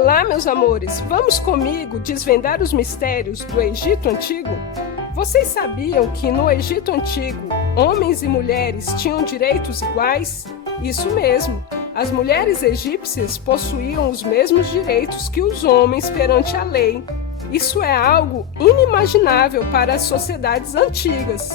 Olá, meus amores! Vamos comigo desvendar os mistérios do Egito Antigo? Vocês sabiam que no Egito Antigo, homens e mulheres tinham direitos iguais? Isso mesmo! As mulheres egípcias possuíam os mesmos direitos que os homens perante a lei. Isso é algo inimaginável para as sociedades antigas.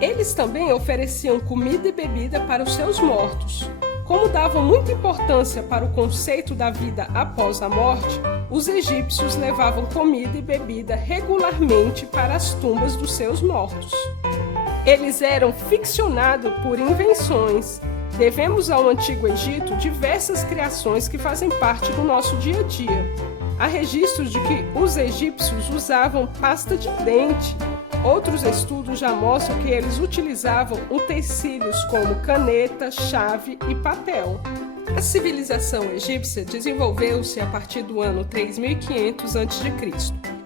Eles também ofereciam comida e bebida para os seus mortos. Como davam muita importância para o conceito da vida após a morte, os egípcios levavam comida e bebida regularmente para as tumbas dos seus mortos. Eles eram ficcionados por invenções. Devemos ao Antigo Egito diversas criações que fazem parte do nosso dia a dia. Há registros de que os egípcios usavam pasta de dente. Outros estudos já mostram que eles utilizavam utensílios como caneta, chave e papel. A civilização egípcia desenvolveu-se a partir do ano 3500 a.C.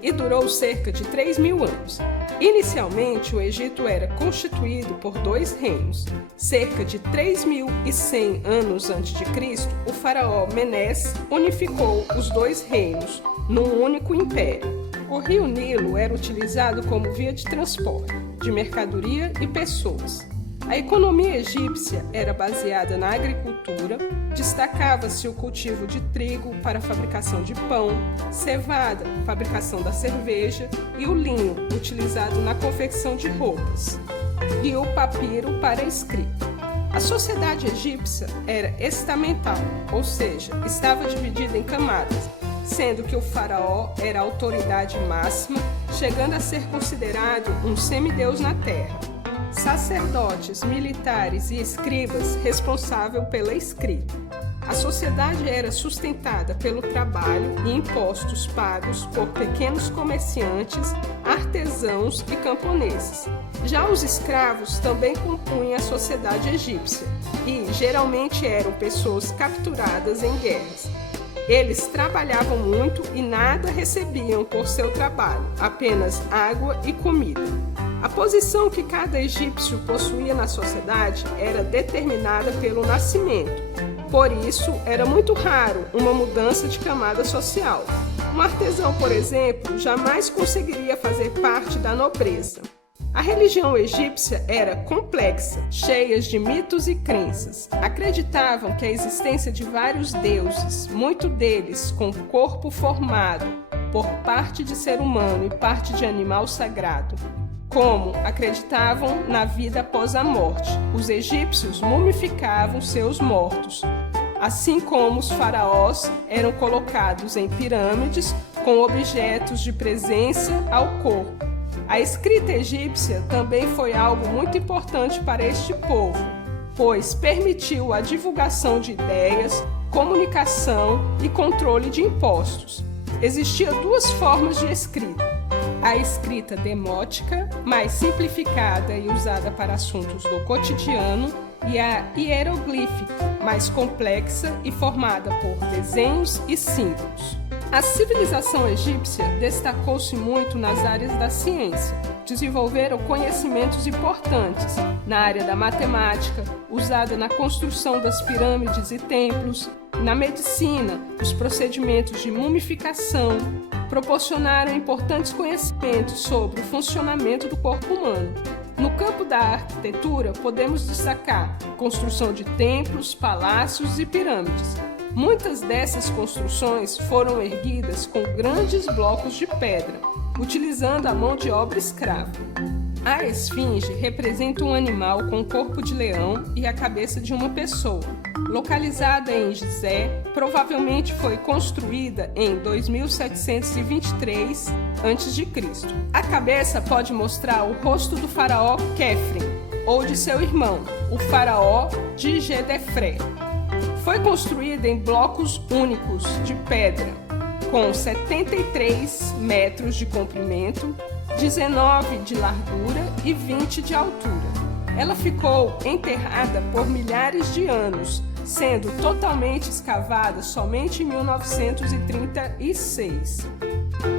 e durou cerca de 3.000 anos. Inicialmente, o Egito era constituído por dois reinos. Cerca de 3.100 anos antes de Cristo, o faraó Menes unificou os dois reinos num único império. O rio Nilo era utilizado como via de transporte de mercadoria e pessoas. A economia egípcia era baseada na agricultura, destacava-se o cultivo de trigo para a fabricação de pão, cevada, fabricação da cerveja e o linho, utilizado na confecção de roupas, e o papiro para a escrita. A sociedade egípcia era estamental, ou seja, estava dividida em camadas, sendo que o faraó era a autoridade máxima, chegando a ser considerado um semideus na terra. Sacerdotes, militares e escribas responsável pela escrita. A sociedade era sustentada pelo trabalho e impostos pagos por pequenos comerciantes, artesãos e camponeses. Já os escravos também compunham a sociedade egípcia e geralmente eram pessoas capturadas em guerras. Eles trabalhavam muito e nada recebiam por seu trabalho, apenas água e comida. A posição que cada egípcio possuía na sociedade era determinada pelo nascimento. Por isso, era muito raro uma mudança de camada social. Um artesão, por exemplo, jamais conseguiria fazer parte da nobreza. A religião egípcia era complexa, cheia de mitos e crenças. Acreditavam que a existência de vários deuses, muitos deles com corpo formado por parte de ser humano e parte de animal sagrado. Como acreditavam na vida após a morte, os egípcios mumificavam seus mortos, assim como os faraós eram colocados em pirâmides com objetos de presença ao corpo. A escrita egípcia também foi algo muito importante para este povo, pois permitiu a divulgação de ideias, comunicação e controle de impostos. Existiam duas formas de escrita: a escrita demótica, mais simplificada e usada para assuntos do cotidiano, e a hieroglífica, mais complexa e formada por desenhos e símbolos. A civilização egípcia destacou-se muito nas áreas da ciência. Desenvolveram conhecimentos importantes na área da matemática, usada na construção das pirâmides e templos, na medicina, os procedimentos de mumificação, proporcionaram importantes conhecimentos sobre o funcionamento do corpo humano. No campo da arquitetura, podemos destacar a construção de templos, palácios e pirâmides. Muitas dessas construções foram erguidas com grandes blocos de pedra, utilizando a mão de obra escrava. A esfinge representa um animal com o corpo de leão e a cabeça de uma pessoa. Localizada em Gizé, provavelmente foi construída em 2723 a.C. A cabeça pode mostrar o rosto do faraó Khefren, ou de seu irmão, o faraó Djedefre. Foi construída em blocos únicos de pedra, com 73 metros de comprimento, 19 de largura e 20 de altura. Ela ficou enterrada por milhares de anos, sendo totalmente escavada somente em 1936.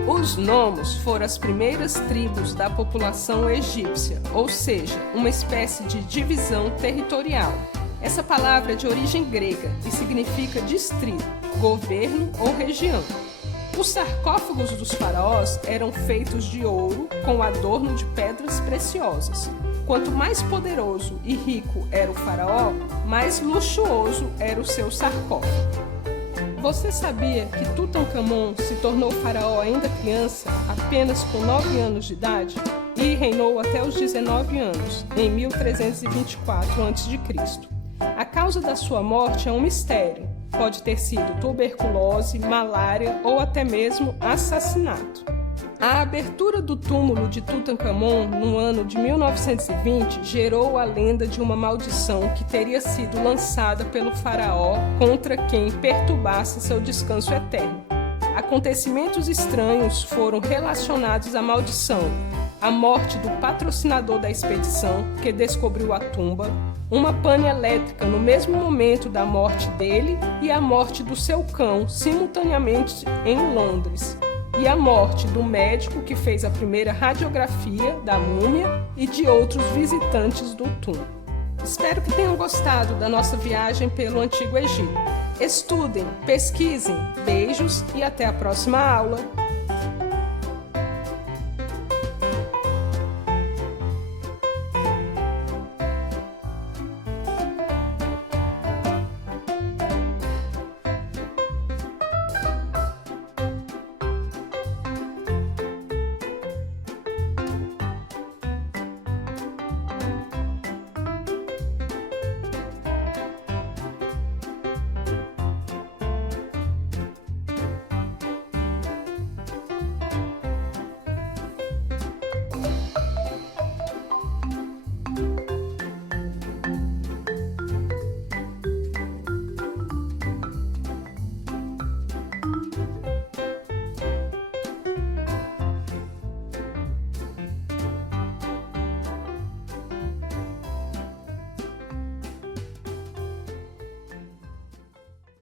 Os nomos foram as primeiras tribos da população egípcia, ou seja, uma espécie de divisão territorial. Essa palavra é de origem grega e significa distrito, governo ou região. Os sarcófagos dos faraós eram feitos de ouro com adorno de pedras preciosas. Quanto mais poderoso e rico era o faraó, mais luxuoso era o seu sarcófago. Você sabia que Tutancâmon se tornou faraó ainda criança, apenas com 9 anos de idade, e reinou até os 19 anos, em 1324 a.C.? A causa da sua morte é um mistério. Pode ter sido tuberculose, malária ou até mesmo assassinato. A abertura do túmulo de Tutancâmon no ano de 1920 gerou a lenda de uma maldição que teria sido lançada pelo faraó contra quem perturbasse seu descanso eterno. Acontecimentos estranhos foram relacionados à maldição: a morte do patrocinador da expedição, que descobriu a tumba, uma pane elétrica no mesmo momento da morte dele e a morte do seu cão simultaneamente em Londres, e a morte do médico que fez a primeira radiografia da múmia e de outros visitantes do túmulo. Espero que tenham gostado da nossa viagem pelo Antigo Egito. Estudem, pesquisem, beijos e até a próxima aula!